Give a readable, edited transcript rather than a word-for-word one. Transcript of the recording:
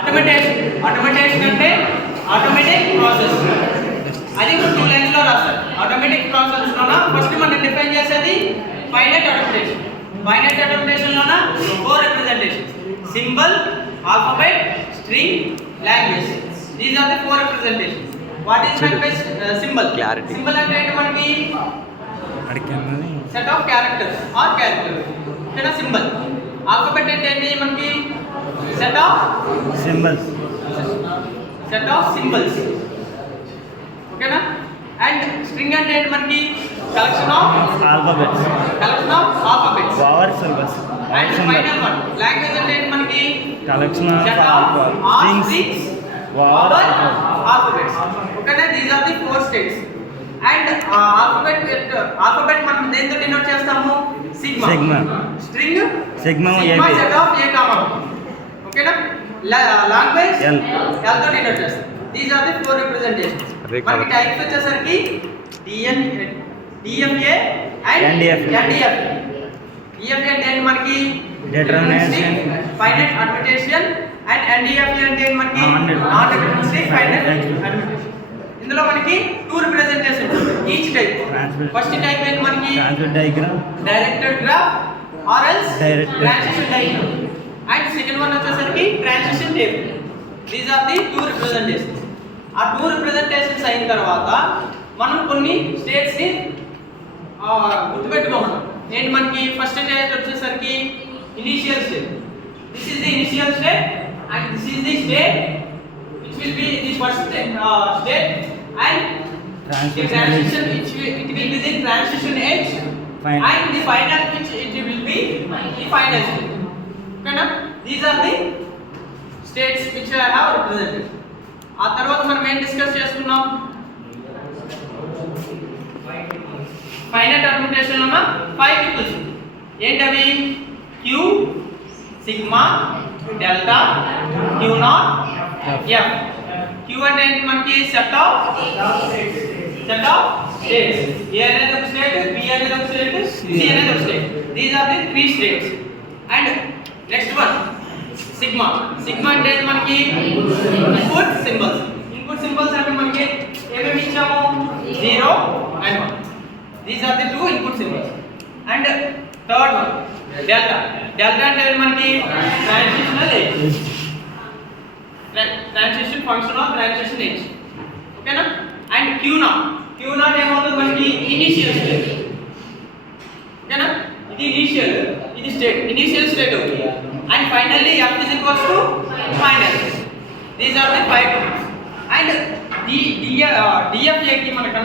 Automation అంటే automatic process. అది 2 lines లో రాస్తారు. ఆటోమేటిక్ ప్రాసెస్ లోన ఫస్ట్ మనం డిఫైన్ చేసేది ఫైనైట్ ఆటోమేటేషన్. ఫైనైట్ ఆటోమేటేషన్ లోన 4 representations: symbol, alphabet, string, language. These are the 4 representations. What is meant by symbol? Symbol అంటే ఏంటి? మనకి set of characters or characters. ఓకేనా? సింబల్. ఆల్ఫాబెట్ అంటే ఏంటి? మనకి సెట్ ఆఫ్ సింబల్స్. ఓకేనా? అండ్ స్ట్రింగ్ అంటే ఏంటి? మనకి collection of alphabets. Power symbols. And final one language అంటే ఏంటి? మనకి collection set of strings power alphabets. ఓకేనా? These are the 4 states. And alphabet మనం దేంతో డినోట్ చేస్తాము? Sigma. String sigma set of a comma. ఓకేనా? లాంగ్వేజ్ ఎల్ తో denote చేస్తాం. These are the 4 representations. మనకి టైప్స్ వచ్చేసరికి DFA అండ్ NDFA. DFA అంటే ఏంటి? మనకి determination, finite automation. And NDFA అంటే ఏంటి? మనకి నాన్ డిటర్మినిస్టిక్ ఫైనైట్ ఆటోమేటేషన్. ఇందులో మనకి 2 representations each type. First type ఏంటి? మనకి directed graph or else transition diagram. And second one వచ్చేసరికి transition table. These are the 2 representations. ఆ 2 రిప్రజెంటేషన్స్ అయిన తర్వాత మనం కొన్ని స్టేట్స్ ని గుర్తుపెట్టుకోవాలి. ఏంటి? మనకి ఫస్ట్ స్టేట్ వచ్చేసరికి initial state. This is the initial state and this is the state which will be the first state and the transition which it will be the transition age and the final which it will be the final state. Okay na? These are the states which I have represented. ఆ తర్వాత మనం ఏం discuss చేసుకున్నాం? Finite automation లోన 5 tuples. ఏంటవి? Q, sigma, delta, Q0, F. Q అంటే ఏంటి? మనకి సెట్ ఆఫ్ స్టేట్స్. A అనేది ఒక స్టేట్, B అనేది ఒక స్టేట్, C అనేది ఒక state. These are the 3 states. And next one sigma. Sigma అంటే మనకి ఇన్పుట్ సింబల్స్. ఇన్పుట్ సింబల్స్ అంటే మనకి ఏమేమి ఇచ్చాము? 0 and 1. These are the 2 input symbols. And third one delta. Delta అంటే మనకి transitional edge. Transition function of transition edge. ఓకేనా? And Q0 ఏమవుతుంది? మనకి ఇనిషియల్ స్టేట్. ఓకేనా? ఇది ఇనిషియల్, ఇది స్టేట్, ఇనిషియల్ స్టేట్ అవుతుంది. And finally F is equals to final. These are the 5 terms. And DFA కి మనకు